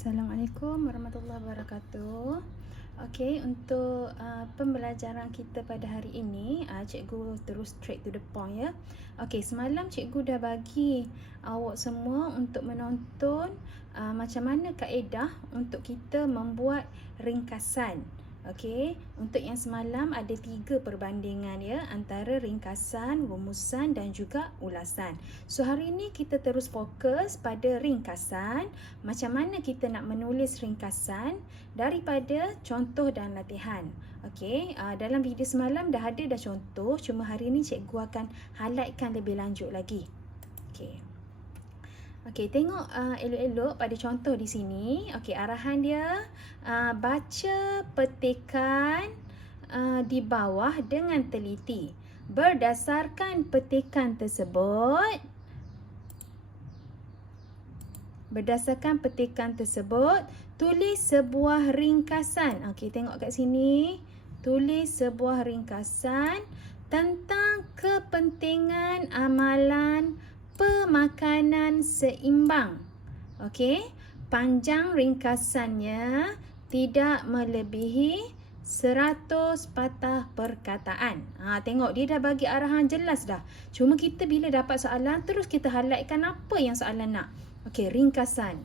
Assalamualaikum warahmatullahi wabarakatuh. Okey, untuk pembelajaran kita pada hari ini, cikgu terus straight to the point ya. Okey, semalam cikgu dah bagi awak semua untuk menonton macam mana kaedah untuk kita membuat ringkasan. Okey, untuk yang semalam ada 3 perbandingan ya, antara ringkasan, rumusan dan juga ulasan. So hari ini kita terus fokus pada ringkasan, macam mana kita nak menulis ringkasan daripada contoh dan latihan. Okey, dalam video semalam dah ada dah contoh, cuma hari ini cikgu akan highlightkan lebih lanjut lagi. Okey. Okey, tengok elok-elok pada contoh di sini. Okey, arahan dia baca petikan di bawah dengan teliti. Berdasarkan petikan tersebut, tulis sebuah ringkasan. Okey, tengok kat sini. Tulis sebuah ringkasan tentang kepentingan amalan pemakanan seimbang. Okey, panjang ringkasannya tidak melebihi 100 patah perkataan. Tengok dia dah bagi arahan jelas dah. Cuma kita bila dapat soalan terus kita highlightkan apa yang soalan nak. Okey, ringkasan.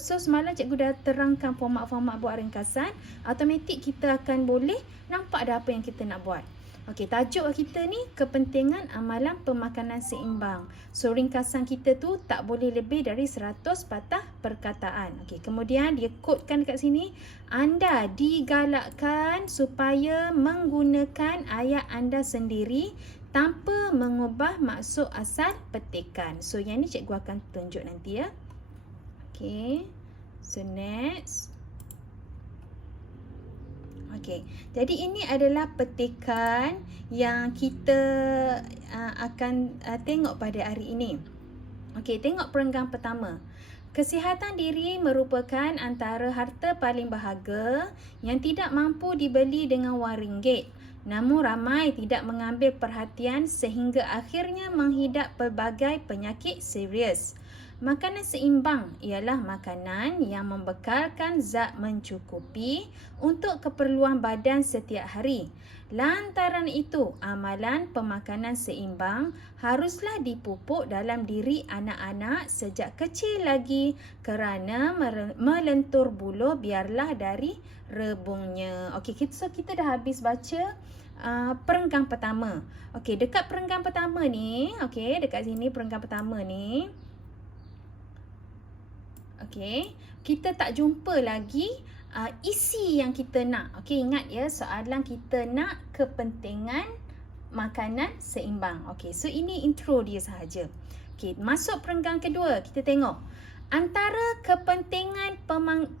So semalam cikgu dah terangkan format-format buat ringkasan. Automatik kita akan boleh nampak dah apa yang kita nak buat. Okey, tajuk kita ni kepentingan amalan pemakanan seimbang. So ringkasan kita tu tak boleh lebih dari 100 patah perkataan. Okey, kemudian dia kodekan dekat sini, anda digalakkan supaya menggunakan ayat anda sendiri tanpa mengubah maksud asal petikan. So yang ni cikgu akan tunjuk nanti ya. Okey. So next. Okey, jadi ini adalah petikan yang kita akan tengok pada hari ini. Okey, tengok perenggan pertama. Kesihatan diri merupakan antara harta paling berharga yang tidak mampu dibeli dengan wang ringgit. Namun ramai tidak mengambil perhatian sehingga akhirnya menghidap pelbagai penyakit serius. Makanan seimbang ialah makanan yang membekalkan zat mencukupi untuk keperluan badan setiap hari. Lantaran itu, amalan pemakanan seimbang haruslah dipupuk dalam diri anak-anak sejak kecil lagi kerana melentur buluh biarlah dari rebungnya. Okey, so kita dah habis baca perenggan pertama. Okey, dekat perenggan pertama ni, okey, dekat sini perenggan pertama ni. Okey, kita tak jumpa lagi isi yang kita nak. Okey, ingat ya, soalan kita nak kepentingan makanan seimbang. Okey, so ini intro dia sahaja. Okey, masuk perenggan kedua, kita tengok. Antara kepentingan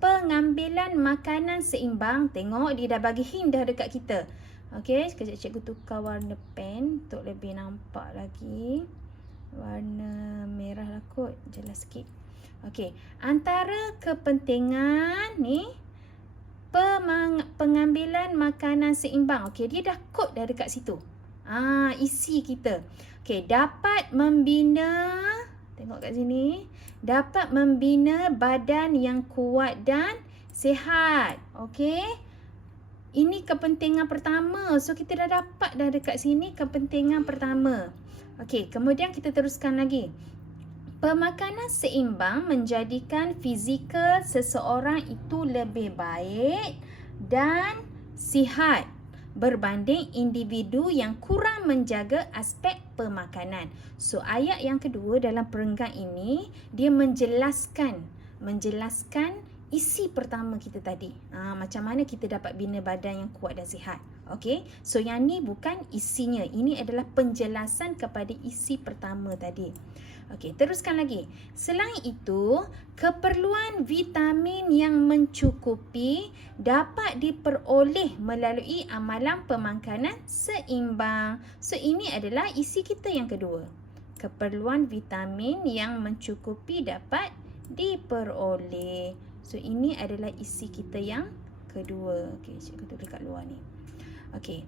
pengambilan makanan seimbang, tengok dia dah bagi hint dah dekat kita. Okey, sekejap cikgu tukar warna pen untuk lebih nampak lagi. Warna merah lah kot, jelas sikit. Okey, antara kepentingan ni pengambilan makanan seimbang. Okey, dia dah kod dah dekat situ. Isi kita. Okey, dapat membina, tengok kat sini, dapat membina badan yang kuat dan sihat. Okey. Ini kepentingan pertama. So kita dah dapat dah dekat sini kepentingan pertama. Okey, kemudian kita teruskan lagi. Pemakanan seimbang menjadikan fizikal seseorang itu lebih baik dan sihat berbanding individu yang kurang menjaga aspek pemakanan. So ayat yang kedua dalam perenggan ini dia menjelaskan isi pertama kita tadi. Macam mana kita dapat bina badan yang kuat dan sihat. Okey, so yang ni bukan isinya. Ini adalah penjelasan kepada isi pertama tadi. Okey, teruskan lagi. Selain itu, keperluan vitamin yang mencukupi dapat diperoleh melalui amalan pemakanan seimbang. So ini adalah isi kita yang kedua. Keperluan vitamin yang mencukupi dapat diperoleh. So ini adalah isi kita yang kedua. Okey, cikgu tulis kat luar ni. Okey.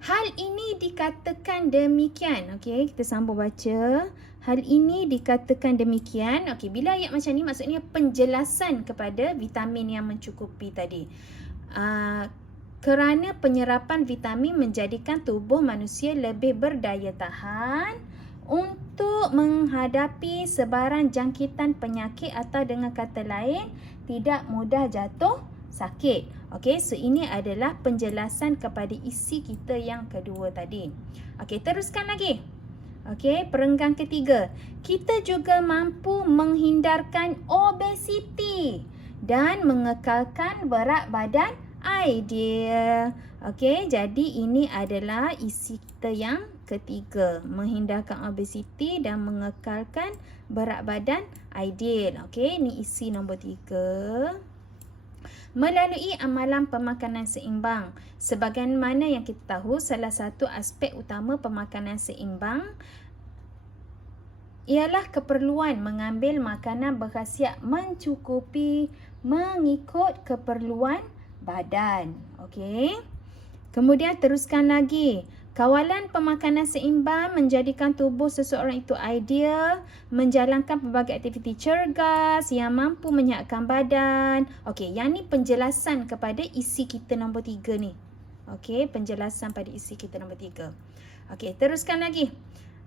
Hal ini dikatakan demikian. Okey, kita sambung baca. Hal ini dikatakan demikian. Okey, bila ayat macam ni maksudnya penjelasan kepada vitamin yang mencukupi tadi. Kerana penyerapan vitamin menjadikan tubuh manusia lebih berdaya tahan untuk menghadapi sebarang jangkitan penyakit atau dengan kata lain tidak mudah jatuh sakit. Okey, so ini adalah penjelasan kepada isi kita yang kedua tadi. Okey, teruskan lagi. Okey, perenggan ketiga. Kita juga mampu menghindarkan obesiti dan mengekalkan berat badan ideal. Okey, jadi ini adalah isi kita yang ketiga. Menghindarkan obesiti dan mengekalkan berat badan ideal. Okey, ini isi nombor 3. Melalui amalan pemakanan seimbang. Sebagaimana yang kita tahu, salah satu aspek utama pemakanan seimbang ialah keperluan mengambil makanan berkhasiat mencukupi mengikut keperluan badan. Okey. Kemudian teruskan lagi. Kawalan pemakanan seimbang menjadikan tubuh seseorang itu ideal, menjalankan pelbagai aktiviti cergas yang mampu menyihatkan badan. Okey, yang ni penjelasan kepada isi kita nombor 3 ni. Okey, penjelasan pada isi kita nombor 3. Okey, teruskan lagi.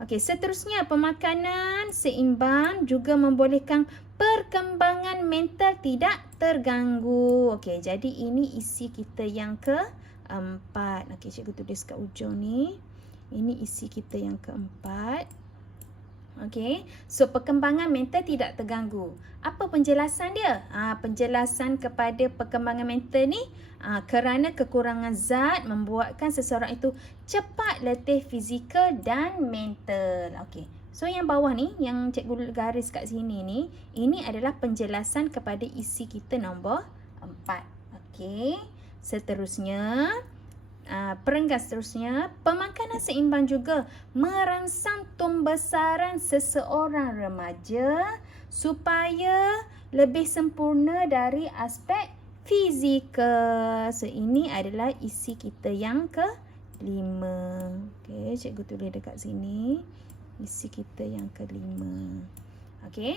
Okey, seterusnya pemakanan seimbang juga membolehkan perkembangan mental tidak terganggu. Okey, jadi ini isi kita yang keempat. Okey, cikgu tulis kat ujung ni. Ini isi kita yang keempat. Okey, so perkembangan mental tidak terganggu. Apa penjelasan dia? Penjelasan kepada perkembangan mental ni kerana kekurangan zat membuatkan seseorang itu cepat letih fizikal dan mental. Okey, so yang bawah ni, yang cikgu garis kat sini ni, ini adalah penjelasan kepada isi kita nombor 4. Okey, seterusnya perenggan seterusnya, pemakanan seimbang juga merangsang tumbesaran seseorang remaja supaya lebih sempurna dari aspek fizikal. So ini adalah isi kita yang ke-5. Okey, cikgu tulis dekat sini isi kita yang ke-5. Okey.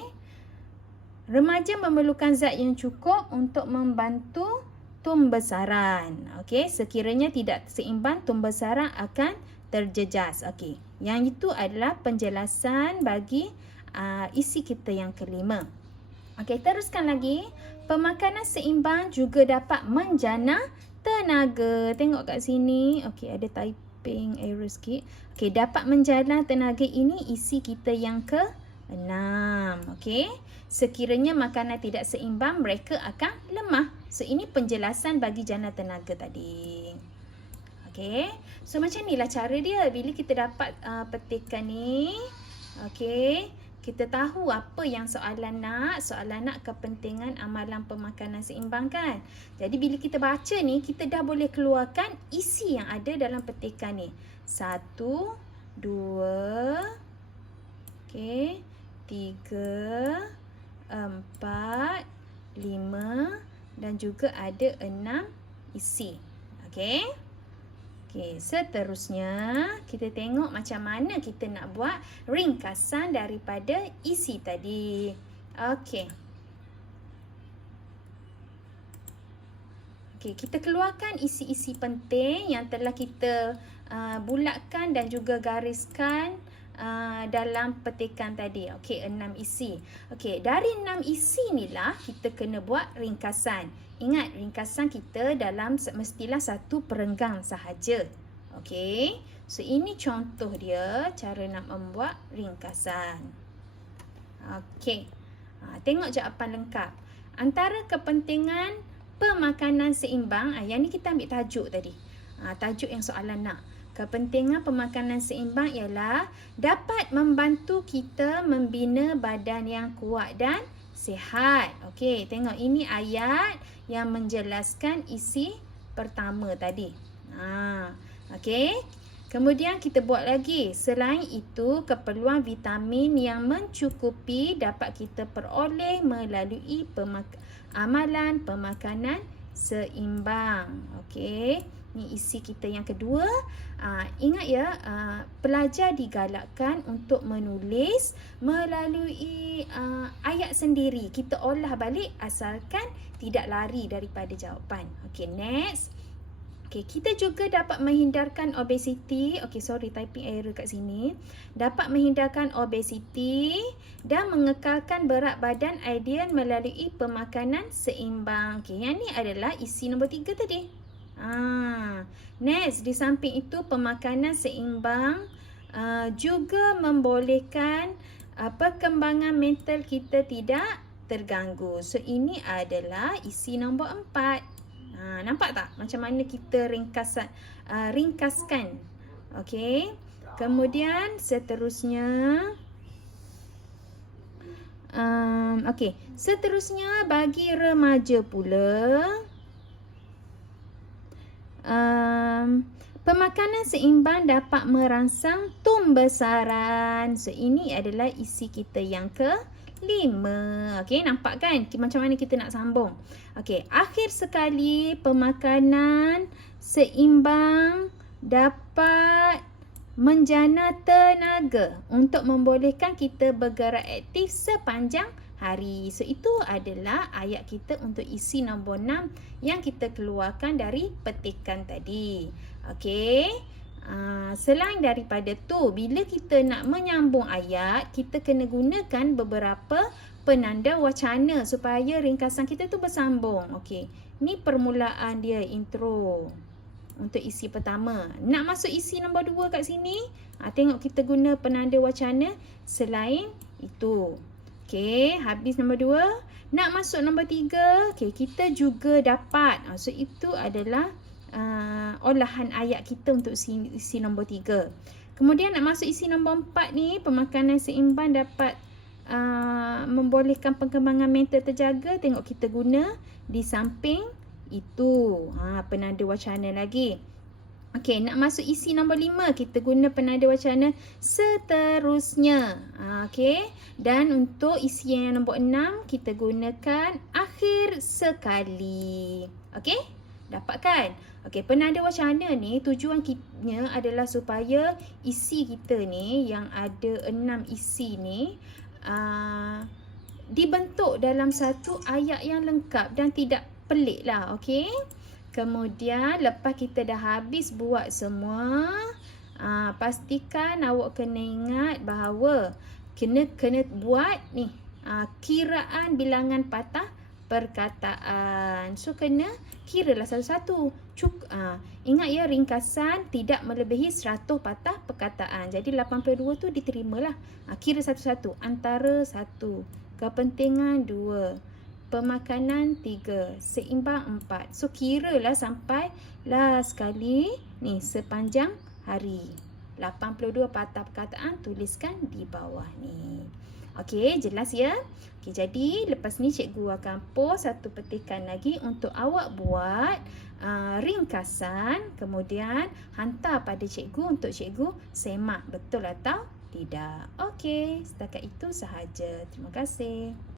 Remaja memerlukan zat yang cukup untuk membantu tumbesaran. Okey, sekiranya tidak seimbang, tumbesaran akan terjejas. Okey, yang itu adalah penjelasan bagi isi kita yang ke-5. Okey, teruskan lagi. Pemakanan seimbang juga dapat menjana tenaga. Tengok kat sini. Okey, ada typing error sikit. Okey, dapat menjana tenaga, ini isi kita yang ke-6. Okey, sekiranya makanan tidak seimbang, mereka akan lemah. So, ini penjelasan bagi jana tenaga tadi. Okey, so macam inilah cara dia bila kita dapat petikan ni. Okey, kita tahu apa yang soalan nak. Soalan nak kepentingan amalan pemakanan seimbang kan. Jadi bila kita baca ni, kita dah boleh keluarkan isi yang ada dalam petikan ni. 1, 2, okey, 3, 4, 5 dan juga ada 6 isi. Okey. Okey, seterusnya kita tengok macam mana kita nak buat ringkasan daripada isi tadi. Okey. Okey, kita keluarkan isi-isi penting yang telah kita bulatkan dan juga gariskan dalam petikan tadi. Okey, 6 isi. Okey, dari 6 isi inilah kita kena buat ringkasan. Ingat, ringkasan kita dalam mestilah satu perenggan sahaja. Okey, so ini contoh dia cara nak membuat ringkasan. Okey, tengok jawapan lengkap. Antara kepentingan pemakanan seimbang, yang ni kita ambil tajuk tadi. Tajuk yang soalan nak. Kepentingan pemakanan seimbang ialah dapat membantu kita membina badan yang kuat dan sihat. Okey, tengok ini ayat yang menjelaskan isi pertama tadi. Okey. Kemudian kita buat lagi. Selain itu, keperluan vitamin yang mencukupi dapat kita peroleh melalui amalan pemakanan seimbang. Okey. Ni isi kita yang kedua. Ingat ya, pelajar digalakkan untuk menulis melalui ayat sendiri. Kita olah balik asalkan tidak lari daripada jawapan. Okey, next. Okey, kita juga dapat menghindarkan obesiti. Okey, sorry, typing error kat sini. Dapat menghindarkan obesiti dan mengekalkan berat badan ideal melalui pemakanan seimbang. Okey, yang ni adalah isi nombor 3 tadi. Next, di samping itu pemakanan seimbang juga membolehkan perkembangan mental kita tidak terganggu. So, ini adalah isi nombor 4. Nampak tak macam mana kita ringkaskan. Okey. Kemudian seterusnya okey, seterusnya bagi remaja pula, pemakanan seimbang dapat merangsang tumbesaran. So, ini adalah isi kita yang ke-5. Okey, nampak kan macam mana kita nak sambung. Okey, akhir sekali pemakanan seimbang dapat menjana tenaga untuk membolehkan kita bergerak aktif sepanjang hari. So, itu adalah ayat kita untuk isi nombor 6 yang kita keluarkan dari petikan tadi. Okey. Selain daripada tu, bila kita nak menyambung ayat, kita kena gunakan beberapa penanda wacana supaya ringkasan kita tu bersambung. Okey. Ni permulaan dia, intro. Untuk isi pertama. Nak masuk isi nombor 2 kat sini, tengok kita guna penanda wacana selain itu. Okey, habis nombor 2. Nak masuk nombor 3, okey, kita juga dapat. So, itu adalah olahan ayat kita untuk isi nombor 3. Kemudian nak masuk isi nombor 4 ni, pemakanan seimbang dapat membolehkan perkembangan mental terjaga. Tengok kita guna di samping itu. Penanda wacana lagi. Okey, nak masuk isi nombor 5, kita guna penanda wacana seterusnya. Okey, dan untuk isi yang nombor 6, kita gunakan akhir sekali. Okey, dapat kan? Okey, penanda wacana ni tujuannya adalah supaya isi kita ni yang ada 6 isi ni dibentuk dalam satu ayat yang lengkap dan tidak pelik lah. Okey. Kemudian lepas kita dah habis buat semua, pastikan awak kena ingat bahawa kena buat ni kiraan bilangan patah perkataan. So, kena kiralah satu-satu. Ingat ya, ringkasan tidak melebihi 100 patah perkataan. Jadi 82 tu diterimalah. Kira satu-satu. Antara 1, kepentingan 2, pemakanan 3, seimbang 4. So, kiralah sampai last sekali ni sepanjang hari. 82 patah perkataan, tuliskan di bawah ni. Okey, jelas ya? Okey, jadi lepas ni cikgu akan post satu petikan lagi untuk awak buat ringkasan, kemudian hantar pada cikgu untuk cikgu semak betul atau tidak. Okey, setakat itu sahaja. Terima kasih.